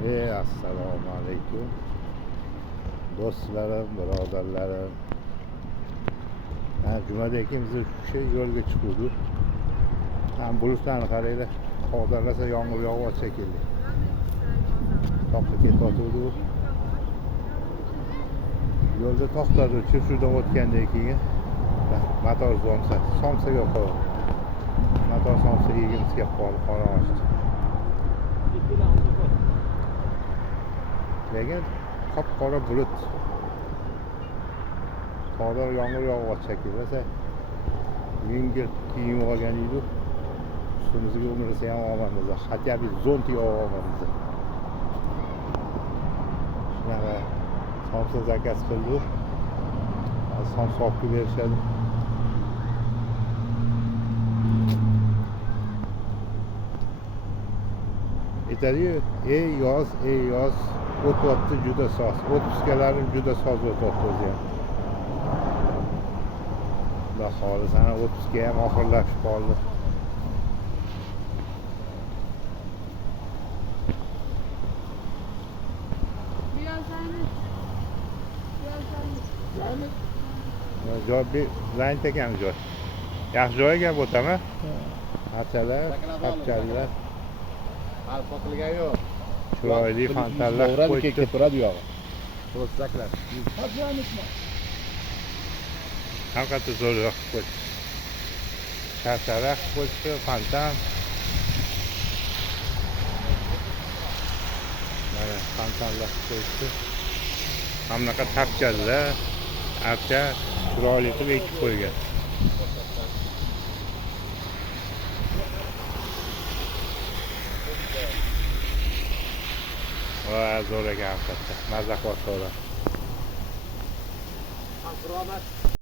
Assalomu alaykum do'stlarim, birodarlarim. Jumada ikimiz 3 kishi yo'lga chiqdik. Bulutlarni qaranglar. Qo'rdarasa yomg'ir yog'yapti shekilli. Toqqa ketyotgandik. Yo'lda to'xtadi, chirchuvdan o'tgandan keyin motor somsaga qo'ydi. Motor somsa egimiz kelib qoldi, qora ochdi. Lekin qop-qora bulut. Qo'rdor yomg'ir yog'yapti shekilli. Yengil kiyim olgan edik. Üstümüzge umrisi ham olmamiz. Hatta bir zont olmamiz. Shunaqa somsa zakaz qildik. Somsa olib berishadi. Aytadi-yu, ey yoz, o'tyapti juda soz. O'tpuskalarim juda soz o'tyapti o'zi ham. Xudo xohlasa, o'tpuska ham oxirlashib qoldi. Joy bir zaynat ekan joy. Yaxshi joy ekan bu tama. Achalar, qapchalilar. Hal sotilgan yo'q. Chiroyli fontanlar qo'yib turadi u yog'i. To'saklar. Haqiqatda zo'rroq qo'ydi. Sharshara qo'ydi, fontan. Mana fontanlar qo'ydi. Hamnaqa tapchalilar, archa chiroyli qilib ekib qo'ygan. Va zo'r ekan haqiqatda. Mazza qilib